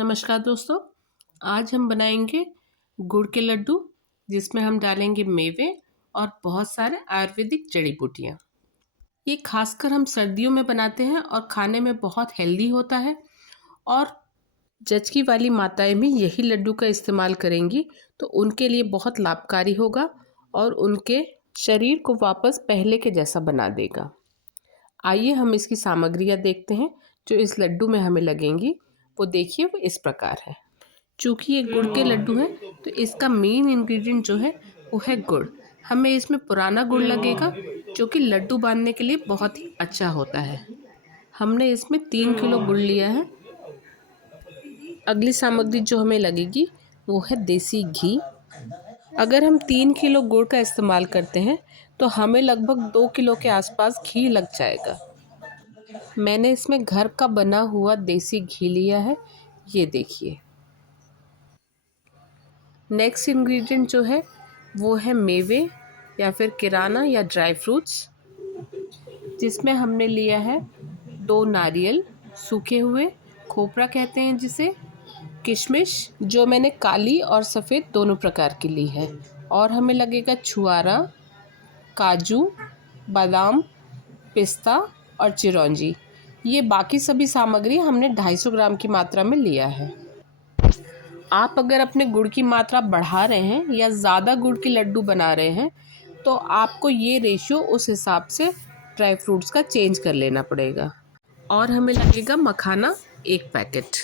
नमस्कार दोस्तों। आज हम बनाएंगे गुड़ के लड्डू, जिसमें हम डालेंगे मेवे और बहुत सारे आयुर्वेदिक जड़ी बूटियाँ। ये खासकर हम सर्दियों में बनाते हैं और खाने में बहुत हेल्दी होता है। और जचकी वाली माताएं भी यही लड्डू का इस्तेमाल करेंगी तो उनके लिए बहुत लाभकारी होगा और उनके शरीर को वापस पहले के जैसा बना देगा। आइए हम इसकी सामग्रियाँ देखते हैं जो इस लड्डू में हमें लगेंगी। वो देखिए, वो इस प्रकार है। चूँकि ये गुड़ के लड्डू हैं तो इसका मेन इंग्रेडिएंट जो है वो है गुड़। हमें इसमें पुराना गुड़ लगेगा जो कि लड्डू बांधने के लिए बहुत ही अच्छा होता है। हमने इसमें 3 किलो गुड़ लिया है। अगली सामग्री जो हमें लगेगी वो है देसी घी। अगर हम 3 किलो गुड़ का इस्तेमाल करते हैं तो हमें लगभग 2 किलो के आसपास घी लग जाएगा। मैंने इसमें घर का बना हुआ देसी घी लिया है, ये देखिए। नेक्स्ट इंग्रेडिएंट जो है वो है मेवे या फिर किराना या ड्राई फ्रूट्स, जिसमें हमने लिया है 2 नारियल सूखे हुए, खोपरा कहते हैं जिसे, किशमिश जो मैंने काली और सफ़ेद दोनों प्रकार की ली है, और हमें लगेगा छुआरा, काजू, बादाम, पिस्ता और चिरौंजी। ये बाकी सभी सामग्री हमने 250 ग्राम की मात्रा में लिया है। आप अगर अपने गुड़ की मात्रा बढ़ा रहे हैं या ज़्यादा गुड़ के लड्डू बना रहे हैं तो आपको ये रेशियो उस हिसाब से ड्राई फ्रूट्स का चेंज कर लेना पड़ेगा। और हमें लगेगा मखाना 1 पैकेट।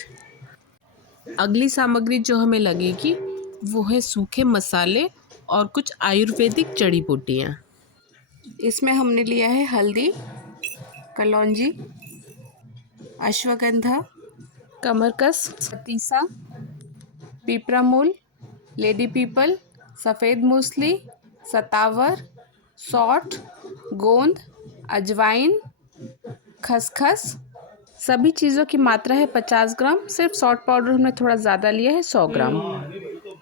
अगली सामग्री जो हमें लगेगी वो है सूखे मसाले और कुछ आयुर्वेदिक जड़ी बूटियाँ। इसमें हमने लिया है हल्दी, कलौंजी, अश्वगंधा, कमरकस, सतीसा, पीपरामूल, लेडी पीपल, सफ़ेद मूसली, सतावर, सौंठ, गोंद, अजवाइन, खसखस। सभी चीज़ों की मात्रा है 50 ग्राम। सिर्फ सौंठ पाउडर हमने थोड़ा ज़्यादा लिया है, 100 ग्राम।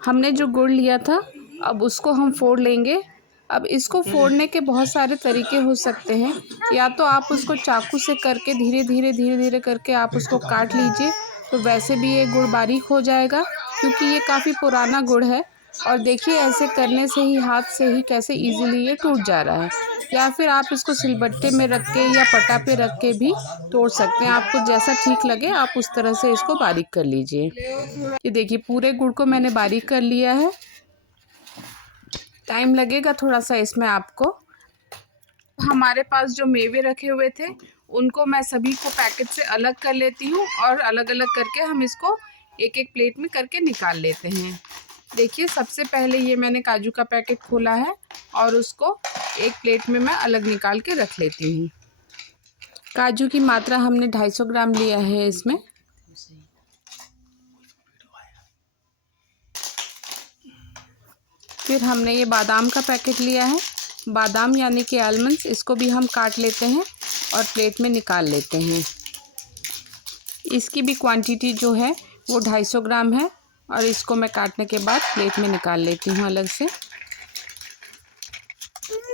हमने जो गुड़ लिया था अब उसको हम फोड़ लेंगे। अब इसको फोड़ने के बहुत सारे तरीके हो सकते हैं। या तो आप उसको चाकू से करके धीरे धीरे करके आप उसको काट लीजिए, तो वैसे भी ये गुड़ बारीक हो जाएगा, क्योंकि ये काफ़ी पुराना गुड़ है। और देखिए, ऐसे करने से ही, हाथ से ही कैसे इजीली ये टूट जा रहा है। या फिर आप इसको सिलबट्टे में रख के या पटा पे रख के भी तोड़ सकते हैं। आपको जैसा ठीक लगे आप उस तरह से इसको बारीक कर लीजिए। ये देखिए, पूरे गुड़ को मैंने बारीक कर लिया है। टाइम लगेगा थोड़ा सा इसमें आपको। हमारे पास जो मेवे रखे हुए थे उनको मैं सभी को पैकेट से अलग कर लेती हूँ और अलग अलग करके हम इसको एक एक प्लेट में करके निकाल लेते हैं। देखिए, सबसे पहले ये मैंने काजू का पैकेट खोला है और उसको एक प्लेट में मैं अलग निकाल के रख लेती हूँ। काजू की मात्रा हमने 250 ग्राम लिया है इसमें। फिर हमने ये बादाम का पैकेट लिया है। बादाम यानी कि आलमंड्स, इसको भी हम काट लेते हैं और प्लेट में निकाल लेते हैं। इसकी भी क्वांटिटी जो है वो 250 ग्राम है और इसको मैं काटने के बाद प्लेट में निकाल लेती हूँ अलग से।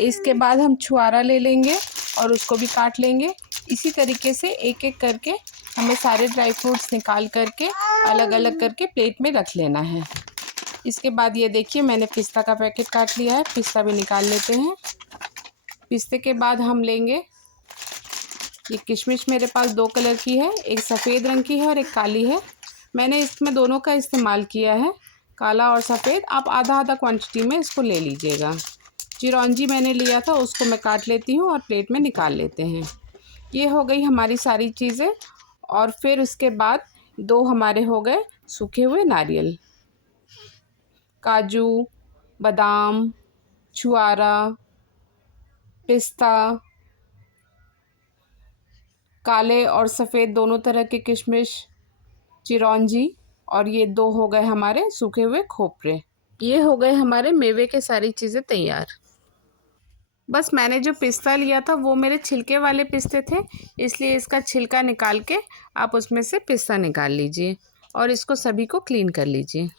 इसके बाद हम छुआरा ले लेंगे और उसको भी काट लेंगे। इसी तरीके से एक एक करके हमें सारे ड्राई फ्रूट्स निकाल करके अलग अलग करके प्लेट में रख लेना है। इसके बाद ये देखिए, मैंने पिस्ता का पैकेट काट लिया है, पिस्ता भी निकाल लेते हैं। पिस्ते के बाद हम लेंगे ये किशमिश। मेरे पास 2 कलर की है, एक सफ़ेद रंग की है और एक काली है। मैंने इसमें दोनों का इस्तेमाल किया है, काला और सफ़ेद। आप आधा आधा क्वांटिटी में इसको ले लीजिएगा। चिरौंजी मैंने लिया था, उसको मैं काट लेती हूँ और प्लेट में निकाल लेते हैं। ये हो गई हमारी सारी चीज़ें। और फिर उसके बाद 2 हमारे हो गए सूखे हुए नारियल, काजू, बादाम, छुआरा, पिस्ता, काले और सफ़ेद दोनों तरह के किशमिश, चिरौंजी, और ये 2 हो गए हमारे सूखे हुए खोपरे। ये हो गए हमारे मेवे के सारी चीज़ें तैयार। बस मैंने जो पिस्ता लिया था वो मेरे छिलके वाले पिस्ते थे, इसलिए इसका छिलका निकाल के आप उसमें से पिस्ता निकाल लीजिए और इसको सभी को क्लीन कर लीजिए।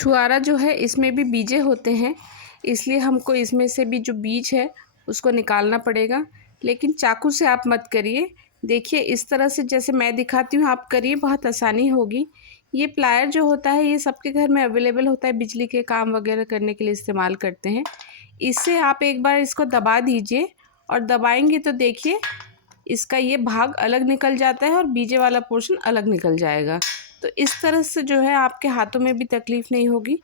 छुआरा जो है इसमें भी बीजे होते हैं, इसलिए हमको इसमें से भी जो बीज है उसको निकालना पड़ेगा। लेकिन चाकू से आप मत करिए। देखिए इस तरह से जैसे मैं दिखाती हूँ आप करिए, बहुत आसानी होगी। ये प्लायर जो होता है ये सबके घर में अवेलेबल होता है, बिजली के काम वगैरह करने के लिए इस्तेमाल करते हैं। इससे आप एक बार इसको दबा दीजिए और दबाएंगे तो देखिए इसका ये भाग अलग निकल जाता है और बीजे वाला पोर्शन अलग निकल जाएगा। तो इस तरह से जो है आपके हाथों में भी तकलीफ़ नहीं होगी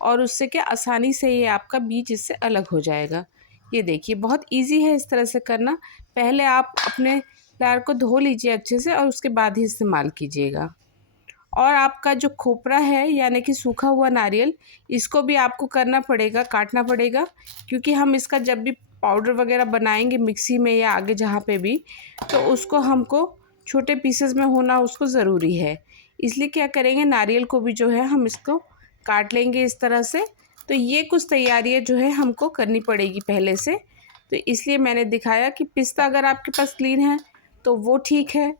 और उससे क्या आसानी से ये आपका बीज इससे अलग हो जाएगा। ये देखिए बहुत इजी है इस तरह से करना। पहले आप अपने प्लायर को धो लीजिए अच्छे से और उसके बाद ही इस्तेमाल कीजिएगा। और आपका जो खोपरा है यानी कि सूखा हुआ नारियल, इसको भी आपको करना पड़ेगा, काटना पड़ेगा, क्योंकि हम इसका जब भी पाउडर वगैरह बनाएंगे मिक्सी में या आगे जहाँ पे भी, तो उसको हमको छोटे पीसेस में होना उसको ज़रूरी है। इसलिए क्या करेंगे, नारियल को भी जो है हम इसको काट लेंगे इस तरह से। तो ये कुछ तैयारियाँ जो है हमको करनी पड़ेगी पहले से, तो इसलिए मैंने दिखाया कि पिस्ता अगर आपके पास क्लीन है तो वो ठीक है,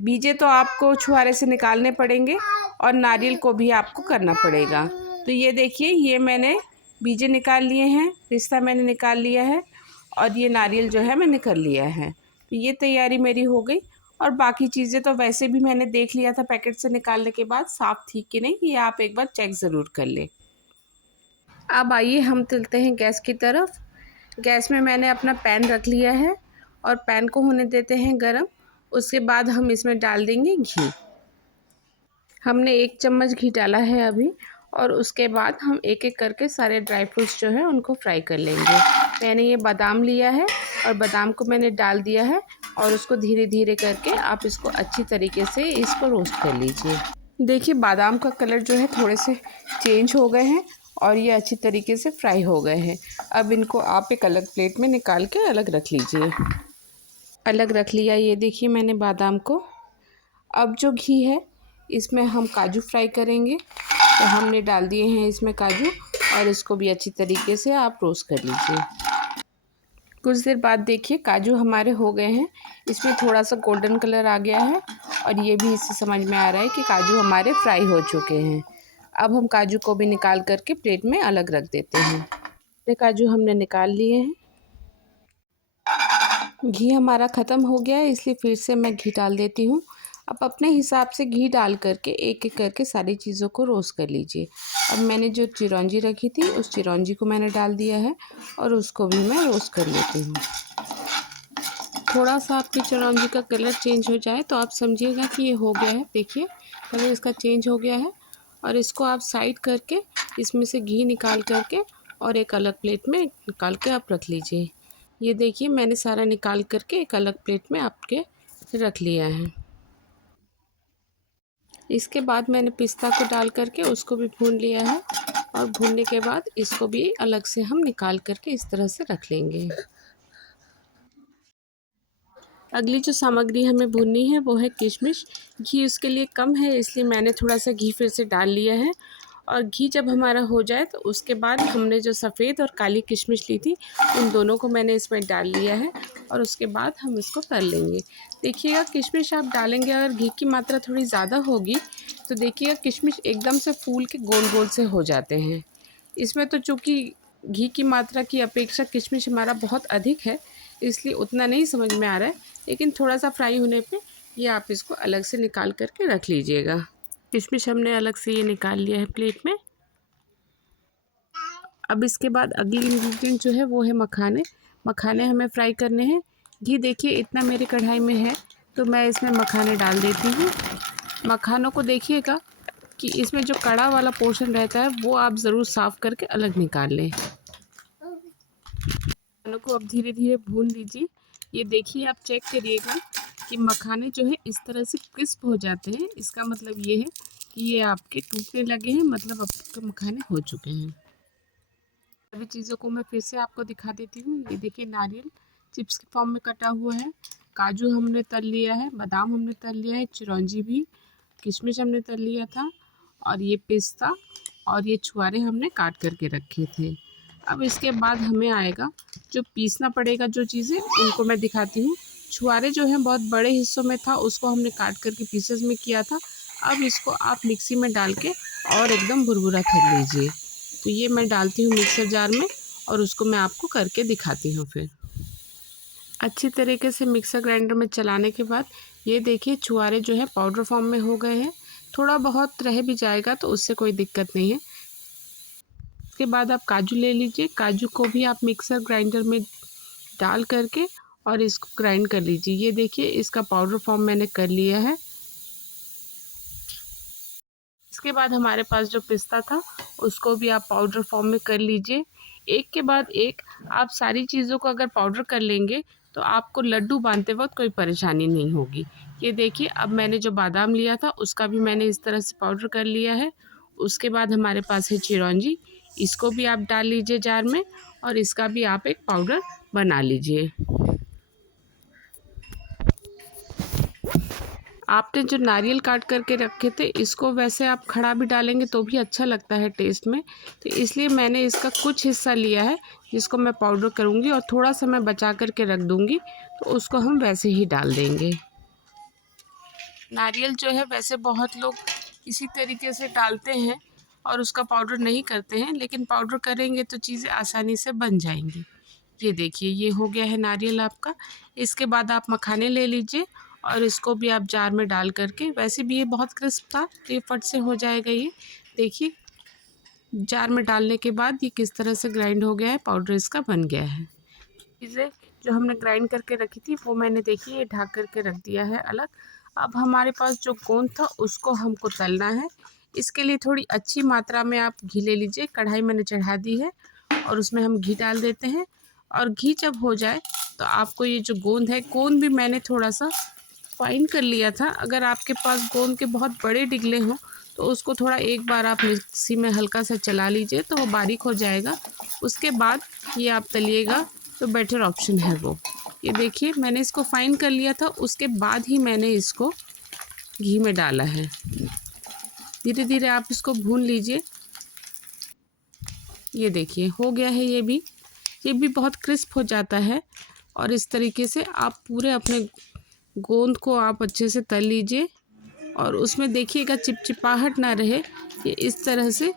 बीजे तो आपको छुआरे से निकालने पड़ेंगे और नारियल को भी आपको करना पड़ेगा। तो ये देखिए ये मैंने बीजे निकाल लिए हैं, पिस्ता मैंने निकाल लिया है और ये नारियल जो है मैंने कर लिया है। तो ये तैयारी मेरी हो गई। और बाकी चीज़ें तो वैसे भी मैंने देख लिया था पैकेट से निकालने के बाद साफ़ थी कि नहीं, ये आप एक बार चेक ज़रूर कर लें। अब आइए हम चलते हैं गैस की तरफ। गैस में मैंने अपना पैन रख लिया है और पैन को होने देते हैं गरम। उसके बाद हम इसमें डाल देंगे घी। हमने 1 चम्मच घी डाला है अभी, और उसके बाद हम एक एक करके सारे ड्राई फ्रूट्स जो है उनको फ्राई कर लेंगे। मैंने ये बादाम लिया है और बादाम को मैंने डाल दिया है और उसको धीरे धीरे करके आप इसको अच्छी तरीके से इसको रोस्ट कर लीजिए। देखिए बादाम का कलर जो है थोड़े से चेंज हो गए हैं और ये अच्छी तरीके से फ्राई हो गए हैं। अब इनको आप एक अलग प्लेट में निकाल के अलग रख लीजिए। अलग रख लिया, ये देखिए मैंने बादाम को। अब जो घी है इसमें हम काजू फ्राई करेंगे, तो हमने डाल दिए हैं इसमें काजू और इसको भी अच्छी तरीके से आप रोस्ट कर लीजिए। कुछ देर बाद देखिए काजू हमारे हो गए हैं, इसमें थोड़ा सा गोल्डन कलर आ गया है और ये भी इससे समझ में आ रहा है कि काजू हमारे फ्राई हो चुके हैं। अब हम काजू को भी निकाल करके प्लेट में अलग रख देते हैं। ये काजू हमने निकाल लिए हैं। घी हमारा ख़त्म हो गया है, इसलिए फिर से मैं घी डाल देती हूँ। आप अपने हिसाब से घी डाल करके एक एक करके सारी चीज़ों को रोस्ट कर लीजिए। अब मैंने जो चिरौंजी रखी थी उस चिरौंजी को मैंने डाल दिया है और उसको भी मैं रोस्ट कर लेती हूँ। थोड़ा सा आपकी चिरौंजी का कलर चेंज हो जाए तो आप समझिएगा कि ये हो गया है। देखिए कलर इसका चेंज हो गया है और इसको आप साइड करके इसमें से घी निकाल करके और एक अलग प्लेट में निकाल के आप रख लीजिए। ये देखिए मैंने सारा निकाल करके एक अलग प्लेट में आपके रख लिया है। इसके बाद मैंने पिस्ता को डाल करके उसको भी भून लिया है और भूनने के बाद इसको भी अलग से हम निकाल करके इस तरह से रख लेंगे। अगली जो सामग्री हमें भूननी है वो है किशमिश। घी उसके लिए कम है इसलिए मैंने थोड़ा सा घी फिर से डाल लिया है। और घी जब हमारा हो जाए तो उसके बाद हमने जो सफ़ेद और काली किशमिश ली थी उन दोनों को मैंने इसमें डाल लिया है और उसके बाद हम इसको तल लेंगे। देखिएगा किशमिश आप डालेंगे अगर घी की मात्रा थोड़ी ज़्यादा होगी तो देखिएगा किशमिश एकदम से फूल के गोल गोल से हो जाते हैं। इसमें तो चूँकि घी की मात्रा की अपेक्षा किशमिश हमारा बहुत अधिक है इसलिए उतना नहीं समझ में आ रहा है, लेकिन थोड़ा सा फ्राई होने पे ये आप इसको अलग से निकाल करके रख लीजिएगा। किशमिश हमने अलग से ये निकाल लिया है प्लेट में। अब इसके बाद अगली इंग्रेडिएंट जो है वो है मखाने। मखाने हमें फ्राई करने हैं। घी देखिए इतना मेरी कढ़ाई में है तो मैं इसमें मखाने डाल देती हूँ। मखानों को देखिएगा कि इसमें जो कड़ा वाला पोर्शन रहता है वो आप ज़रूर साफ़ करके अलग निकाल लें। मखानों को अब धीरे धीरे भून लीजिए। ये देखिए आप चेक करिएगा कि मखाने जो है इस तरह से क्रिस्प हो जाते हैं, इसका मतलब ये है कि ये आपके टूटने लगे हैं, मतलब आपके मखाने हो चुके हैं। सभी चीज़ों को मैं फिर से आपको दिखा देती हूँ। ये देखिए नारियल चिप्स के फॉर्म में कटा हुआ है, काजू हमने तल लिया है, बादाम हमने तल लिया है, चिरौंजी भी, किशमिश हमने तल लिया था और ये पिस्ता और ये छुआरे हमने काट करके रखे थे। अब इसके बाद हमें आएगा जो पीसना पड़ेगा, जो चीज़ें उनको मैं दिखाती हूँ। छुआरे जो हैं बहुत बड़े हिस्सों में था, उसको हमने काट करके पीसेस में किया था। अब इसको आप मिक्सी में डाल के और एकदम भुरभुरा कर लीजिए। तो ये मैं डालती हूँ मिक्सर जार में और उसको मैं आपको करके दिखाती हूँ फिर। अच्छी तरीके से मिक्सर ग्राइंडर में चलाने के बाद ये देखिए छुआरे जो है पाउडर फॉर्म में हो गए हैं। थोड़ा बहुत रह भी जाएगा तो उससे कोई दिक्कत नहीं है। इसके बाद आप काजू ले लीजिए। काजू को भी आप मिक्सर ग्राइंडर में डाल करके और इसको ग्राइंड कर लीजिए। ये देखिए इसका पाउडर फॉर्म मैंने कर लिया है। इसके बाद हमारे पास जो पिस्ता था उसको भी आप पाउडर फॉर्म में कर लीजिए। एक के बाद एक आप सारी चीज़ों को अगर पाउडर कर लेंगे तो आपको लड्डू बांधते वक्त कोई परेशानी नहीं होगी। ये देखिए अब मैंने जो बादाम लिया था उसका भी मैंने इस तरह से पाउडर कर लिया है। उसके बाद हमारे पास है चिरौंजी, इसको भी आप डाल लीजिए जार में और इसका भी आप एक पाउडर बना लीजिए। आपने जो नारियल काट करके रखे थे इसको वैसे आप खड़ा भी डालेंगे तो भी अच्छा लगता है टेस्ट में, तो इसलिए मैंने इसका कुछ हिस्सा लिया है जिसको मैं पाउडर करूँगी और थोड़ा सा मैं बचा करके रख दूँगी, तो उसको हम वैसे ही डाल देंगे। नारियल जो है वैसे बहुत लोग इसी तरीके से डालते हैं और उसका पाउडर नहीं करते हैं, लेकिन पाउडर करेंगे तो चीज़ें आसानी से बन जाएंगी। ये देखिए ये हो गया है नारियल आपका। इसके बाद आप मखाने ले लीजिए और इसको भी आप जार में डाल करके, वैसे भी ये बहुत क्रिस्प था तो ये फट से हो जाएगा। ये देखिए जार में डालने के बाद ये किस तरह से ग्राइंड हो गया है, पाउडर इसका बन गया है। चीज़ें जो हमने ग्राइंड करके रखी थी वो मैंने देखिए ये ढक करके रख दिया है अलग। अब हमारे पास जो गोंद था उसको हमको तलना है। इसके लिए थोड़ी अच्छी मात्रा में आप घी ले लीजिए। कढ़ाई मैंने चढ़ा दी है और उसमें हम घी डाल देते हैं और घी जब हो जाए तो आपको ये जो गोंद है, गोंद भी मैंने थोड़ा सा फाइन कर लिया था। अगर आपके पास गोंद के बहुत बड़े डिगले हों तो उसको थोड़ा एक बार आप मिक्सी में हल्का सा चला लीजिए तो वो बारीक हो जाएगा। उसके बाद ये आप तलिएगा तो बेटर ऑप्शन है वो। ये देखिए मैंने इसको फाइन कर लिया था, उसके बाद ही मैंने इसको घी में डाला है। धीरे धीरे आप इसको भून लीजिए। ये देखिए हो गया है ये भी बहुत क्रिस्प हो जाता है। और इस तरीके से आप पूरे अपने गोंद को आप अच्छे से तल लीजिए और उसमें देखिएगा चिपचिपाहट ना रहे। ये इस तरह से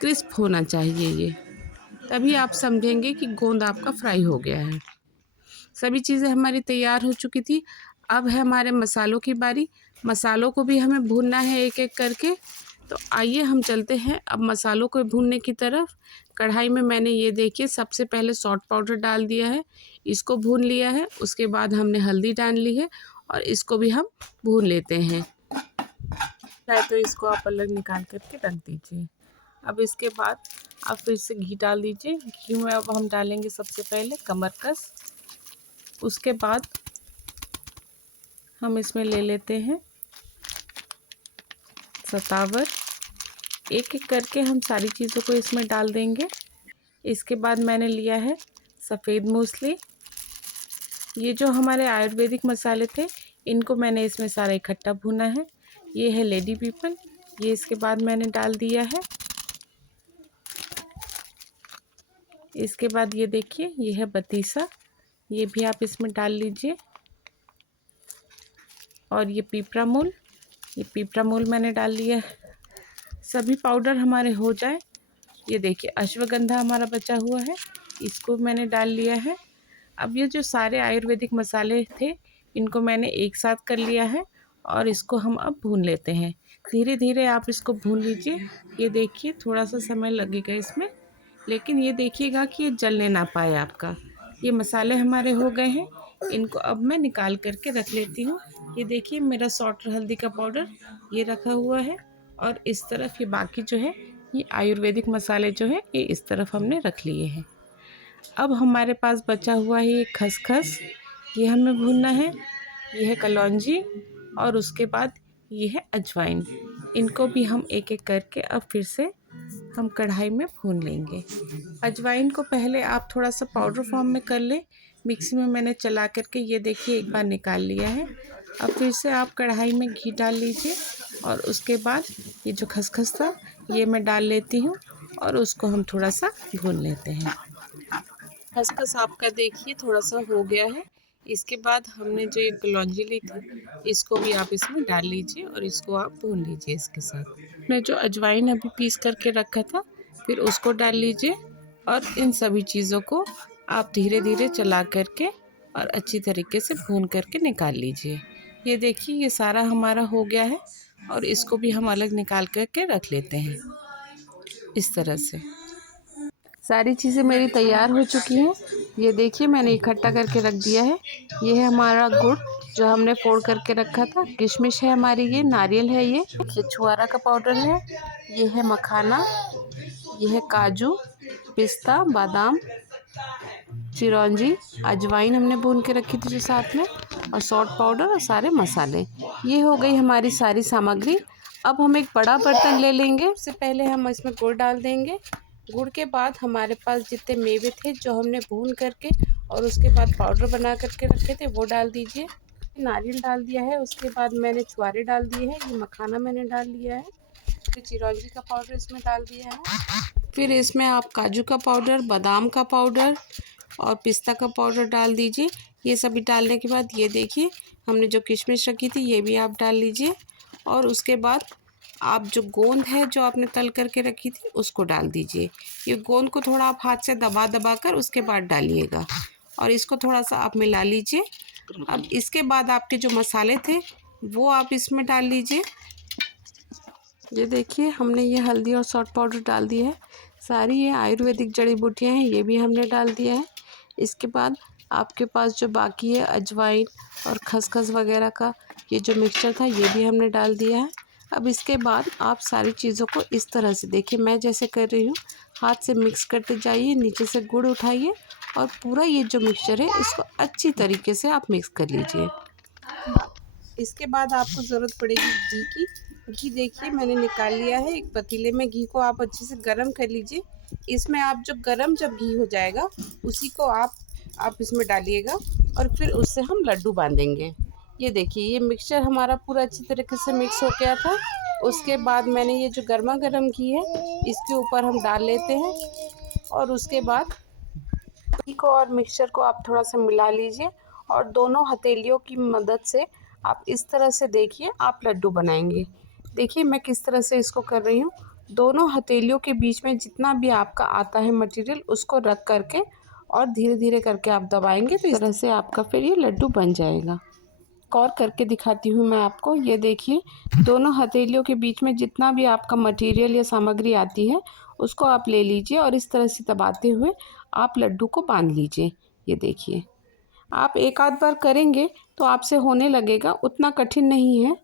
क्रिस्प होना चाहिए ये, तभी आप समझेंगे कि गोंद आपका फ्राई हो गया है। सभी चीज़ें हमारी तैयार हो चुकी थी। अब है हमारे मसालों की बारी। मसालों को भी हमें भूनना है एक एक करके। तो आइए हम चलते हैं अब मसालों को भूनने की तरफ। कढ़ाई में मैंने ये देखिए सबसे पहले सॉल्ट पाउडर डाल दिया है, इसको भून लिया है। उसके बाद हमने हल्दी डाल ली है और इसको भी हम भून लेते हैं। चाहे तो इसको आप अलग निकाल करके रख दीजिए। अब इसके बाद आप फिर से घी डाल दीजिए। घी में अब हम डालेंगे सबसे पहले कमरकस। उसके बाद हम इसमें ले लेते हैं सतावर। एक एक करके हम सारी चीज़ों को इसमें डाल देंगे। इसके बाद मैंने लिया है सफ़ेद मूसली। ये जो हमारे आयुर्वेदिक मसाले थे इनको मैंने इसमें सारा इकट्ठा भुना है। ये है लेडी पीपल, ये इसके बाद मैंने डाल दिया है। इसके बाद ये देखिए ये है बतीसा, ये भी आप इसमें डाल लीजिए। और ये पीपरा मूल मैंने डाल लिया है। सभी पाउडर हमारे हो जाए। ये देखिए अश्वगंधा हमारा बचा हुआ है, इसको मैंने डाल लिया है। अब ये जो सारे आयुर्वेदिक मसाले थे इनको मैंने एक साथ कर लिया है और इसको हम अब भून लेते हैं। धीरे धीरे आप इसको भून लीजिए। ये देखिए थोड़ा सा समय लगेगा इसमें, लेकिन ये देखिएगा कि ये जलने ना पाए आपका। ये मसाले हमारे हो गए हैं, इनको अब मैं निकाल करके रख लेती हूँ। ये देखिए मेरा सौंठ हल्दी का पाउडर ये रखा हुआ है और इस तरफ ये बाकी जो है ये आयुर्वेदिक मसाले जो है ये इस तरफ हमने रख लिए हैं। अब हमारे पास बचा हुआ है ये खसखस, ये हमें भूनना है। ये है कलौंजी और उसके बाद ये है अजवाइन। इनको भी हम एक एक करके अब फिर से हम कढ़ाई में भून लेंगे। अजवाइन को पहले आप थोड़ा सा पाउडर फॉर्म में कर लें। मिक्सी में मैंने चला करके ये देखिए एक बार निकाल लिया है। अब फिर से आप कढ़ाई में घी डाल लीजिए और उसके बाद ये जो खसखस था ये मैं डाल लेती हूँ और उसको हम थोड़ा सा भून लेते हैं। खसखस आपका देखिए थोड़ा सा हो गया है। इसके बाद हमने जो ये कलौंजी ली थी, इसको भी आप इसमें डाल लीजिए और इसको आप भून लीजिए इसके साथ। मैं जो अजवाइन अभी पीस करके रखा था, फिर उसको डाल लीजिए और इन सभी चीज़ों को आप धीरे धीरे चला करके और अच्छी तरीके से भून करके निकाल लीजिए। ये देखिए, ये सारा हमारा हो गया है और इसको भी हम अलग निकाल करके रख लेते हैं इस तरह से। सारी चीज़ें मेरी तैयार हो चुकी हैं। ये देखिए, मैंने इकट्ठा करके रख दिया है। ये है हमारा गुड़ जो हमने फोड़ करके रखा था। किशमिश है हमारी, ये नारियल है, ये छुआरा का पाउडर है, ये है मखाना, ये है काजू, पिस्ता, बादाम, चिरौंजी, अजवाइन हमने भून के रखी थी जो साथ में, और सॉल्ट पाउडर और सारे मसाले। ये हो गई हमारी सारी सामग्री। अब हम एक बड़ा बर्तन ले लेंगे। सबसे पहले हम इसमें गुड़ डाल देंगे। गुड़ के बाद हमारे पास जितने मेवे थे जो हमने भून करके और उसके बाद पाउडर बना करके रखे थे वो डाल दीजिए। नारियल डाल दिया है, उसके बाद मैंने छुआरे डाल दिए हैं, ये मखाना मैंने डाल लिया है, फिर चिरौंजी का पाउडर इसमें डाल दिया है, फिर इसमें आप काजू का पाउडर, बादाम का पाउडर और पिस्ता का पाउडर डाल दीजिए। ये सभी डालने के बाद ये देखिए, हमने जो किशमिश रखी थी ये भी आप डाल लीजिए और उसके बाद आप जो गोंद है जो आपने तल करके रखी थी उसको डाल दीजिए। ये गोंद को थोड़ा आप हाथ से दबा दबा कर उसके बाद डालिएगा और इसको थोड़ा सा आप मिला लीजिए। अब इसके बाद आपके जो मसाले थे वो आप इसमें डाल लीजिए। ये देखिए, हमने ये हल्दी और सॉल्ट पाउडर डाल दिया है। सारी ये आयुर्वेदिक जड़ी बूटियाँ हैं, ये भी हमने डाल दिया है। इसके बाद आपके पास जो बाकी है अजवाइन और खसखस वगैरह का ये जो मिक्सचर था ये भी हमने डाल दिया है। अब इसके बाद आप सारी चीज़ों को इस तरह से, देखिए मैं जैसे कर रही हूँ, हाथ से मिक्स करते जाइए, नीचे से गुड़ उठाइए और पूरा ये जो मिक्सचर है इसको अच्छी तरीके से आप मिक्स कर लीजिए। इसके बाद आपको ज़रूरत पड़ेगी घी की। घी देखिए मैंने निकाल लिया है एक पतीले में। घी को आप अच्छे से गरम कर लीजिए। इसमें आप जब घी हो जाएगा उसी को आप इसमें डालिएगा और फिर उससे हम लड्डू बांधेंगे। ये देखिए, ये मिक्सचर हमारा पूरा अच्छी तरीके से मिक्स हो गया था। उसके बाद मैंने ये जो गर्मा गर्म घी है इसके ऊपर हम डाल लेते हैं और उसके बाद घी को और मिक्सचर को आप थोड़ा सा मिला लीजिए और दोनों हथेलियों की मदद से आप इस तरह से, देखिए आप लड्डू बनाएंगे। देखिए मैं किस तरह से इसको कर रही हूँ। दोनों हथेलियों के बीच में जितना भी आपका आता है मटेरियल उसको रख करके और धीरे धीरे करके आप दबाएंगे तो इस तरह से आपका फिर ये लड्डू बन जाएगा। और करके दिखाती हूँ मैं आपको। ये देखिए, दोनों हथेलियों के बीच में जितना भी आपका मटेरियल या सामग्री आती है उसको आप ले लीजिए और इस तरह से दबाते हुए आप लड्डू को बांध लीजिए। ये देखिए, आप एक आध बार करेंगे तो आपसे होने लगेगा, उतना कठिन नहीं है।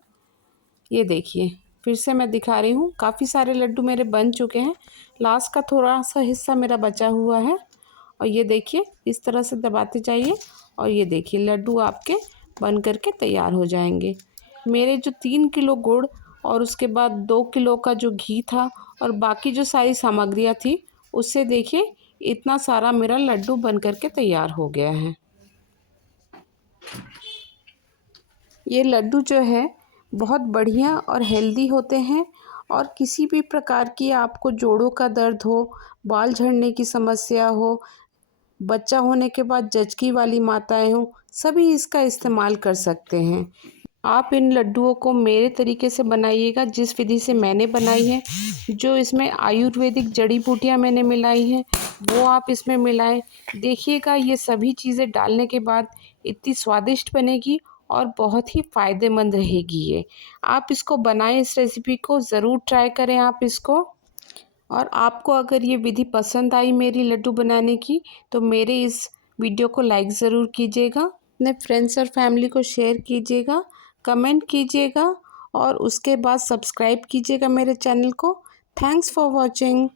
ये देखिए, फिर से मैं दिखा रही हूँ, काफ़ी सारे लड्डू मेरे बन चुके हैं। लास्ट का थोड़ा सा हिस्सा मेरा बचा हुआ है और ये देखिए इस तरह से दबाते जाइए और ये देखिए लड्डू आपके बन करके तैयार हो जाएंगे। मेरे जो 3 किलो गुड़ और उसके बाद 2 किलो का जो घी था और बाकी जो सारी सामग्रियाँ थी उससे देखिए इतना सारा मेरा लड्डू बन करके तैयार हो गया है। ये लड्डू जो है बहुत बढ़िया और हेल्दी होते हैं और किसी भी प्रकार की आपको जोड़ों का दर्द हो, बाल झड़ने की समस्या हो, बच्चा होने के बाद जचकी वाली माताएं हों, सभी इसका इस्तेमाल कर सकते हैं। आप इन लड्डुओं को मेरे तरीके से बनाइएगा, जिस विधि से मैंने बनाई है। जो इसमें आयुर्वेदिक जड़ी बूटियाँ मैंने मिलाई हैं वो आप इसमें मिलाएं। देखिएगा, ये सभी चीज़ें डालने के बाद इतनी स्वादिष्ट बनेगी और बहुत ही फ़ायदेमंद रहेगी ये। आप इसको बनाएं, इस रेसिपी को ज़रूर ट्राई करें आप इसको। और आपको अगर ये विधि पसंद आई मेरी लड्डू बनाने की तो मेरे इस वीडियो को लाइक ज़रूर कीजिएगा, अपने फ्रेंड्स और फैमिली को शेयर कीजिएगा, कमेंट कीजिएगा और उसके बाद सब्सक्राइब कीजिएगा मेरे चैनल को। Thanks for watching.